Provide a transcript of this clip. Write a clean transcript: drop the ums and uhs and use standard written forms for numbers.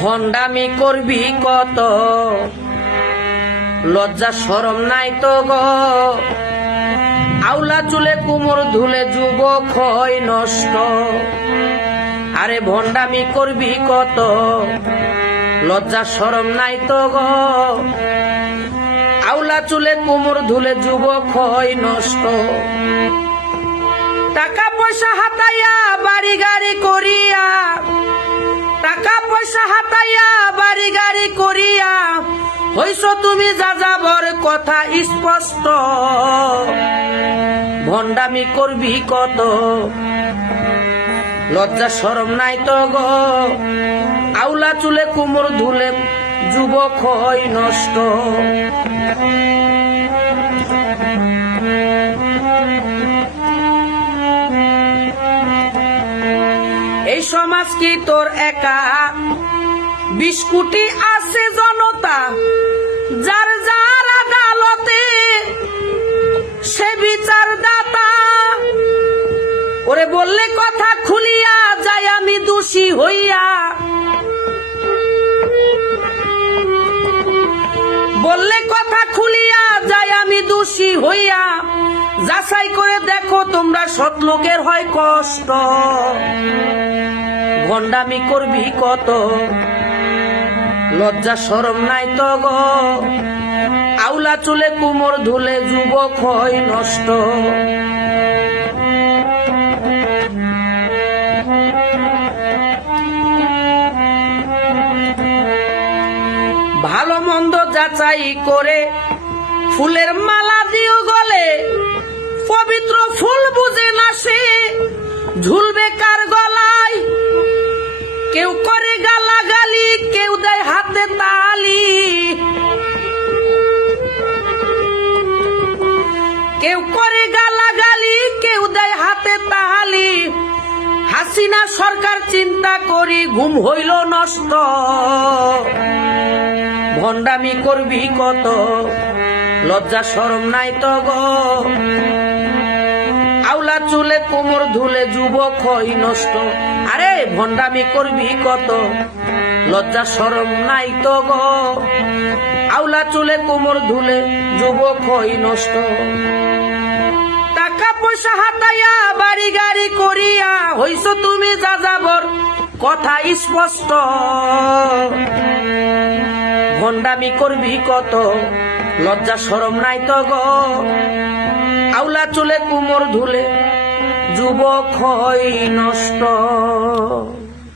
ভণ্ডামি করবি কত, লজ্জা শরম নাই তো গো। আউলা চুলে কুমোর ধুলে যুবক হয় নষ্ট। আরে ভণ্ডামি করবি কত, লজ্জা শরম নাই তো গো। আউলা চুলে কুমোর ধুলে যুবক হয় নষ্ট। টাকা পয়সা হাতাইয়া বাড়ি গাড়ি করিয়া, টাকা পয়সা হাতাইয়া বাড়ি গাড়ি করিয়া হইছ তুমি যাযাবর, কথা স্পষ্ট। ভণ্ডামি করবি কত, লজ্জা শরম নাই তো গো। আউলা চুলে কুমোর ধুলে যুবক হয় নষ্ট। এই সমাজ কি তোর একা, 20 কোটি আছে জনতা, যার যার আদালতে সে বিচার দাতা। ওরে বললে কথা খুলিয়া যাই আমি দোষী হইয়া, বললে কথা খুলিয়া যাই আমি দোষী হইয়া। যাচাই করে দেখো তোমরা, সৎ লোকের হয় কষ্ট। ভণ্ডামি করবি কত, লজ্জা শরম নাই তো গো। আউলা চুলে কুমোর ধুলে যুবক হয় নষ্ট। ভালো মন্দ যাচাই করে ফুলের মালা দিও গলে। পবিত্র ফুল বুঝে না সে, ঝুলবে কার গলায়। কেউ করে গালাগালি, কেউ দেয় হাতে তালি। কেউ করে গালাগালি, কেউ দেয় হাতে তালি। হাসিনা সরকার চিন্তা করি ঘুম হইল নষ্ট। ভণ্ডামি করবি কত, লজ্জা শরম নাই তো গো। আউলা চুলে কোমর ধুলে যুবক হয় নষ্ট। আরে ভণ্ডামি করবি কত, লজ্জা শরম নাই তো গো। আউলা চুলে কোমর ধুলে যুবক হয় নষ্ট। টাকা পয়সা হাতাইয়া বাড়ি গাড়ি করিয়া হইছ তুমি যাযাবর, কথা স্পষ্ট। ভণ্ডামি করবি কত, লজ্জা শরম নাই তো গো। আউলা চুলে কুমোর ধুলে যুবক হয় নষ্ট।